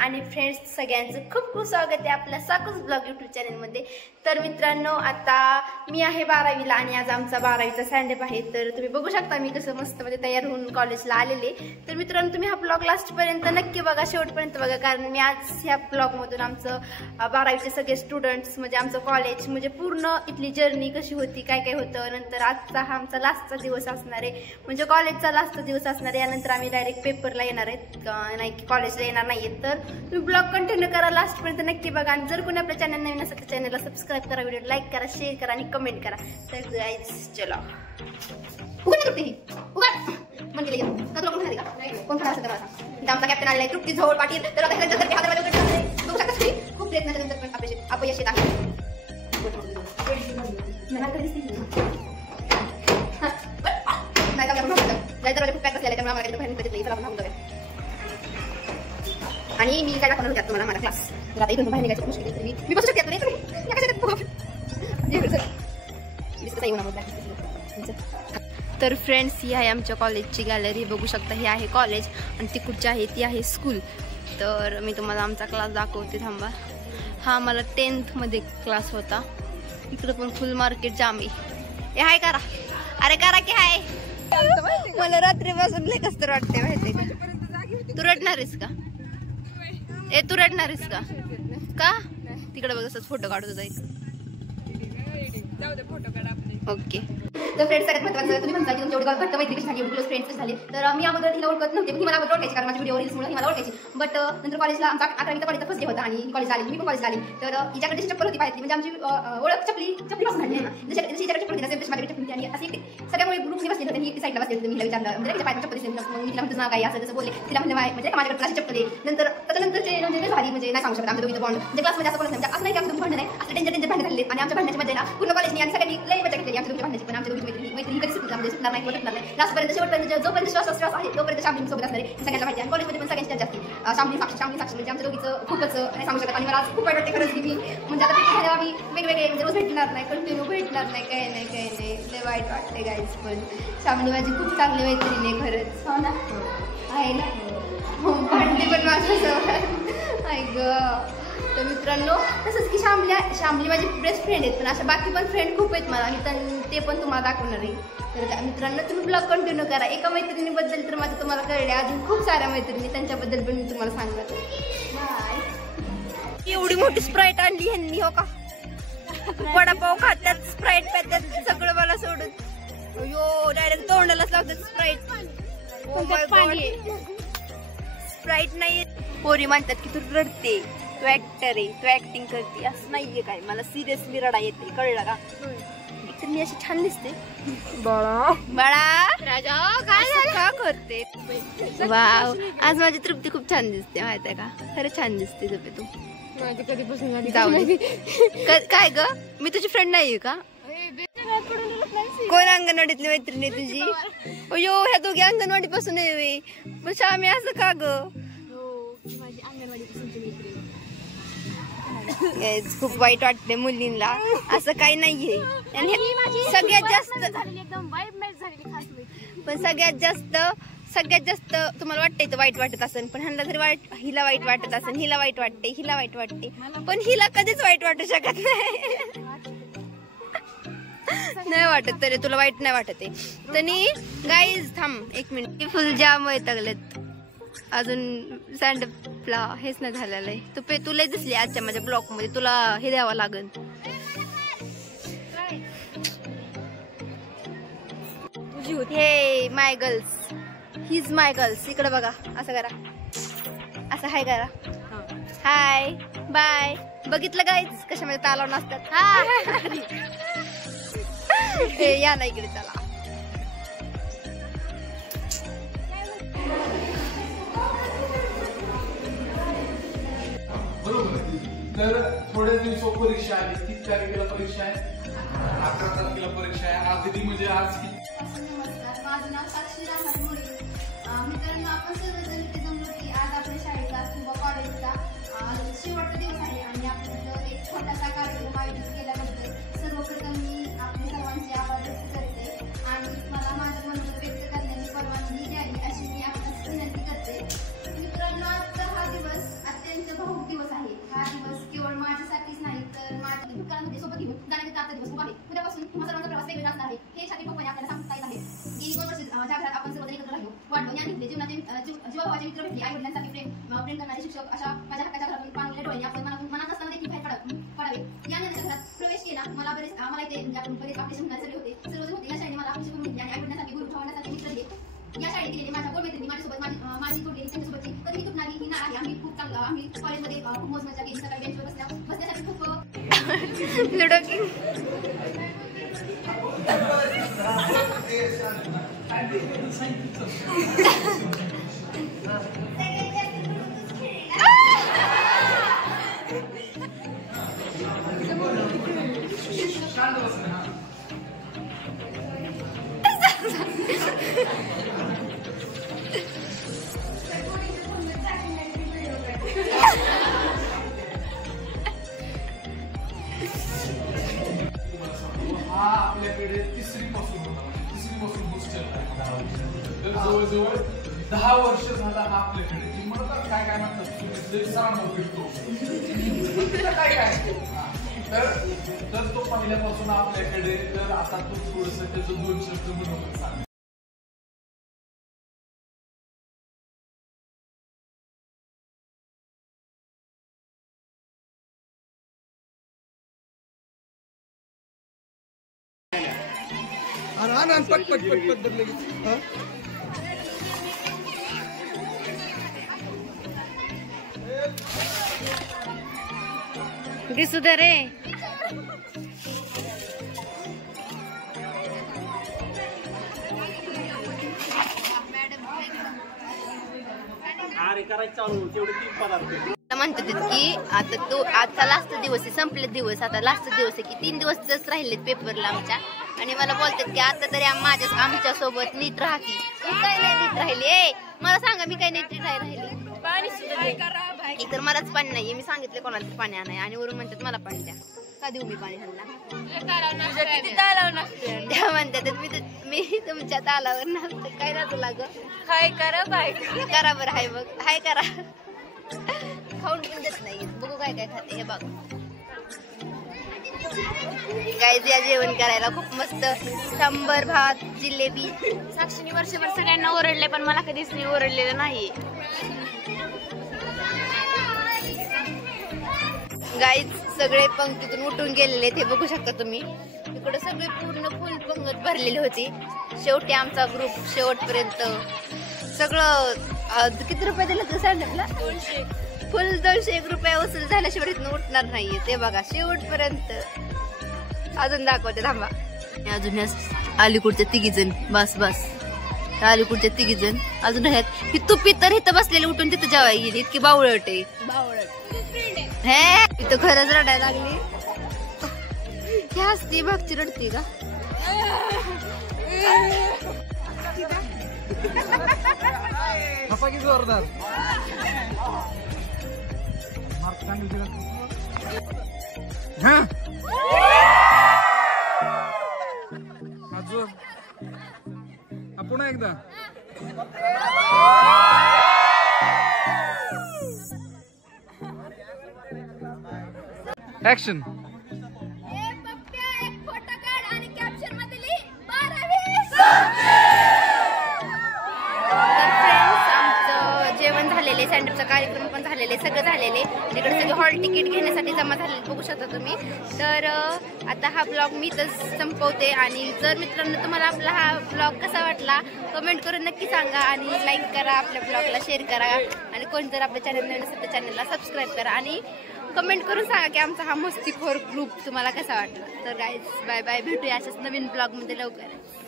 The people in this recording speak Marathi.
आणि फ्रेंड्स सगळ्यांचं खूप खूप स्वागत आहे आपल्या साकूस ब्लॉग यूट्यूब चॅनलमध्ये। तर मित्रांनो, आता मी आहे 12वीला आणि आज आमचा 12वीचा स्टँडअप आहे। तर तुम्ही बघू शकता मी कसं मस्तमध्ये तयार होऊन कॉलेजला आलेले। तर मित्रांनो, तुम्ही हा ब्लॉग लास्टपर्यंत नक्की बघा, शेवटपर्यंत बघा, कारण मी आज ह्या ब्लॉगमधून आमचं 12वीचे सगळे स्टुडंट्स म्हणजे आमचं कॉलेज म्हणजे पूर्ण इथली जर्नी कशी होती, काय काय होतं, नंतर आजचा हा आमचा लास्टचा दिवस असणार आहे, म्हणजे कॉलेजचा लास्टचा दिवस असणार आहे। यानंतर आम्ही डायरेक्ट पेपरला येणार आहेत, नाही की कॉलेजला येणार नाहीये। तर तुम्ही ब्लॉग कंटिन्यू करा, लास्टपर्यंत नक्की बघा। आणि जर कोणी आपल्या चॅनल नवीन असेल तर चॅनलला सबस्क्राईब करा, व्हिडिओ लाईक करा, शेअर करा आणि कमेंट करा। तर गाईज चला उघड करते ही उघड म्हणजे का तुला कोण खाली का कोण खाली असतं मला आमचा कॅप्टन आलेला आहे तृप्ती झोळ पाटील। तर आता ह्याच्यानंतर ते हातामध्ये उघड करते बघू शकता तुम्ही, खूप प्रयत्नाच्या नंतर पण अपयश येत आहे। नाही का आपण जायचं खूप पॅक असलेला त्यामुळे आम्हाला काही बाहेर नाही, चला आपण जाऊया। आणि मी काय दाखवणार होते तुम्हाला माझा क्लास। तर आता इथून बाहेर निघायची मुश्किल आहे, मी बसू शकते नाही तर फ्रेंड्स, ही आहे आमच्या कॉलेजची गॅलरी, बघू शकता। ही आहे कॉलेज आणि तिकडची आहे ती आहे स्कूल। तर मी तुम्हाला आमचा क्लास दाखवते, थांबा। हा मला 10th मध्ये क्लास होता। इकडे पण फुल मार्केट जाम आहे, हे हाय करा, अरे करा की हाय। मला रात्रीपासून लय कसं तर वाटते माहितीये का, तू रडणारेस का? ए तू रडणारेस का? का तिकडे बघ असंच फोटो काढतो जायचं, ओके। तर फ्रेंड्स, सगळ्यात महत्त्वाचं तुम्ही म्हणता की तुमच्या एवढी घट्ट मैत्री कशी झाली, एवढी क्लोज फ्रेंड्स कशी झाले। तर मी अगोदर तिला ओळखत नव्हते, पण मला अगोदर ओळखायची कारण माझी व्हिडिओ रील्समुळे मला ओळखायची। बट नंतर कॉलेजला आमचा 11वीचा कॉलेजचा फर्स्ट डे होता आणि कॉलेजला आली, मी पण कॉलेजला आली। तर हिच्याकडे चप्पल होती पाहिजे, म्हणजे आमची ओळख चपलीपासून झाली आहे ना, जशी हिच्याकडे चप्पल होती तसे माझ्याकडे चप्पल होती। आणि असे सगळ्यामुळे ग्रुपने बसले होते, मी साईडला बसले होते, मी हिला विचारलं म्हणजे तिच्या पायात चप्पल दिसली, मग मी तिला म्हणतो नाव काय असं तसं बोलले, तिला म्हणजे म्हणजे माझ्याकडे अशी चप्पल आहे। नंतर त्याच्यानंतरचे म्हणजे भारी म्हणजे नाही सांगू शकत आमच्या दोघीचं बॉन्ड, म्हणजे क्लासमध्ये असं कोण नाही, असं नाही की आमच्या दोघी भांडण आहे, असं डेंजर भांडण झाले। आणि आमच्या भांडणाच्या मध्ये ना पूर्ण कॉलेजने आणि सगळ्यांनी लई मजा केली आमच्या दोघी भांडणाची, पण आमच्या दोघी मैत्री कधी सुटणार नाही, वाटणार नाही। लास्टपर्यंत शेवटपर्यंत जोपर्यंत श्वास आहे तोपर्यंत शामली सोबत असणार आहे, सगळ्यांना माहिती आहे। कॉलेजमध्ये पण सगळ्यांची जास्त शामली साक्षी म्हणजे आमच्या दोघीचं खूपच नाही सांगू शकत। आणि मला आज खूप वाईट वाटते खरंच की मी म्हणजे आता भेट झाल्यावर आम्ही वेगवेगळे म्हणजे रोज भेटणार नाही, कंटिन्यू भेटणार नाही, काही नाही लय वाईट वाटते गाईज। पण शामली माझी खूप चांगली मैत्रीण आहे खरंच, हो ना, आहे ना, हो भांडली पण माझ्यासोबत आहे ग। तर मित्रांनो, तसंच की शामली माझी बेस्ट फ्रेंड आहेत, पण अशा बाकी पण फ्रेंड खूप आहेत मला, मी ते पण तुम्हाला दाखवणार आहे। तर मित्रांनो, तुम्ही ब्लॉग कंटिन्यू करा। एका मैत्रिणीबद्दल तर माझं तुम्हाला कळले, अजून खूप साऱ्या मैत्रिणी त्यांच्याबद्दल पण मी तुम्हाला सांगणार आहे। एवढी मोठी स्प्राईट आणली ह्यांनी, हो का, वडापाव खात्यात स्प्राईट प्यात्यात सगळं मला सोडून, यो डायरेक्ट तोंडालाच लावतात sprite. Oh my God, sprite नाही, पोरी म्हणतात की तू रडते, तू ऍक्टर आहे, तू ऍक्टिंग करते, असं नाहीये काय, मला सिरियसली रडा येते, कळलं का? तर मी अशी छान दिसते बाळा राजा, काय का करते? वाव, आज माझी तृप्ती खूप छान दिसते माहितीये का, खरं छान दिसते तू, कधीपासून काय ग, मी तुझी फ्रेंड नाहीये का? कोण अंगणवाडीतली मैत्रिणी तुझी? अयो, ह्या दोघी अंगणवाडी पासून आहे, पण शामी असं का ग? खूप वाईट वाटते मुलींना, असं काही नाहीये। आणि सगळ्यात जास्त पण सगळ्यात जास्त तुम्हाला वाटतंय वाईट वाटत असेल, पण ह्यांना तरी हिला वाईट वाटत असेल, हिला वाईट वाटते, पण हिला कधीच वाईट वाटू शकत नाही वाटत, तरी तुला वाईट नाही वाटत आहे। तरी गाईज थांब एक मिनिट, फुल जाम वैतागलेत, अजून स्टँडअपला हेच नाही झालेलं आहे। तू लय दिसली आजच्या माझ्या ब्लॉग मध्ये, तुला हे द्यावं लागेल, hey my girls, his my girls, इकडे बघा, असं करा, असं हाय करा, हाय बाय, बघितलं गाईज कशामध्ये तालाव नसतात, हा या ना इकडे, चला। तर थोड्या दिवसात परीक्षा आली, 30 तारखेला परीक्षा आहे, 11 तारखेला परीक्षा आहे, अगदी म्हणजे आज की माझं नाव साक्षी राहणार मुळे। मित्रांनो, आपण सर्वजण इथे जमलो की आज आपल्या शाळेचा किंवा कॉलेजचा शेवटचा दिवस आहे आणि आपण एक छोटासा कार्यक्रम आयोजित केल्याबद्दल सर्वप्रथम मी आपल्या सर्वांचे आभार व्यक्त करते आणि मला माझं मनोगत व्यक्त करण्याची परवानगी द्यावी अशी मी आपल्यास विनंती करते। मित्रांनो, आजचा हा दिवस अत्यंत आपल्याला सांगता येत आहे की 2 वर्ष ज्या घरात आपण सर्वजण एकत्र राहिलो वाढलो ज्ञान घेतले जीवनातील जीवाभावाचे मित्र भेटले आई वडिलांसाठी प्रेम करणारे शिक्षक अशा माझ्या हक्काच्या घरातून पाणवले डोळे आपण मनात असताना देखील बाहेर पडावे या नंतर घरात प्रवेश केला मला इथे म्हणजे आपण बरेच आपले शिकणारे सगळे होते सर्वजण होते या शाळेने मला आपण शिकून घेतले आणि आई वडिलांसाठी गुरु ठेवण्यासाठी मित्र दिले या शाळेत गेलेले माझ्या गोड मैत्रिणी माझ्यासोबत माझी जोडलेली त्यांच्यासोबतची कधी तुटणारी ही नाळ आहे आम्ही खूप चांगलं आम्ही कॉलेजमध्ये खूप मौज मजा केली सकाळी बेंचवर बसण्यासाठी खूप लुडो किंग आपल्याकडे तिसरी पासून हॉस्टेल तर जवळजवळ 10 वर्ष झाला हा आपल्याकडे की म्हणतात काय म्हणतात सामाव फिरतो काय तर तो पहिल्यापासून आपल्याकडे तर आता तो थोडस त्याचं 2 शब्द म्हणून सांग पट बदले दिसू दे रे म्हणतात की आता लास्ट दिवस आहे संपले दिवस आता लास्ट दिवस आहे की 3 दिवसच राहिलेत पेपरला आमच्या आणि मला बोलतात की आता तरी आमच्या सोबत नीट राहती काय नाही नीट राहिली मला सांगा मी काय नीट राहिली तर मलाच पाणी नाहीये मी सांगितले कोणाला पाणी आणाय आणि वरून म्हणतात मला पाणी द्या का देऊ मी पाणी ह्यांना त्या म्हणतात मी तुमच्या तालावर नसते काय ना तुला ग हाय करा बाय करा बरं हाय बघ हाय करा खाऊन पण देत नाही बघू काय काय खाते हे बघ गाईज या जेवण करायला खूप मस्त सांबर भात जिलेबी साक्षीने वर्षभर सगळ्यांना ओरडले पण मला कधीच नाही ओरडलेलं नाही गाईज सगळे पंक्तीतून उठून गेलेले ते बघू शकता तुम्ही इकडे सगळे पूर्ण फुल पंगत भरलेली होती शेवटी आमचा ग्रुप शेवटपर्यंत सगळं किती रुपये दिले तू सांगितलं 200 फुल 201 रुपये वसूल झाल्याशिवाय इथून उठणार नाहीये ते बघा शेवटपर्यंत अजून दाखवते थांबा अजून अलीकडच्या 3 जण बस अलीकडच्या 3 जण अजून ही तुपी तर इथं बसलेली उठून तिथं जेव्हा येईल इतकी बावळट आहे हे इथं खरंच रडायला लागली ही हसती भागची रडती का जोरदार पुन्हा एकदा ऍक्शन जेवण झालेले स्टँडअपचा कार्यक्रम पण झालेले सगळं झालेले तिकडे सगळे हॉल तिकीट घेण्यासाठी जमा झालेले बघू शकता तुम्ही तर आता हा ब्लॉग मी तर संपवते आणि जर मित्रांनो तुम्हाला आपला हा ब्लॉग कसा वाटला कमेंट करून नक्की सांगा आणि लाईक करा आपल्या ब्लॉगला शेअर करा आणि कोण जर आपल्या चॅनल नवीन असेल तर चॅनलला सबस्क्राईब करा आणि कमेंट करून सांगा की आमचा हा मस्तीखोर ग्रुप तुम्हाला कसा वाटला तर गाईज बाय बाय भेटूया अशाच नवीन ब्लॉगमध्ये लवकर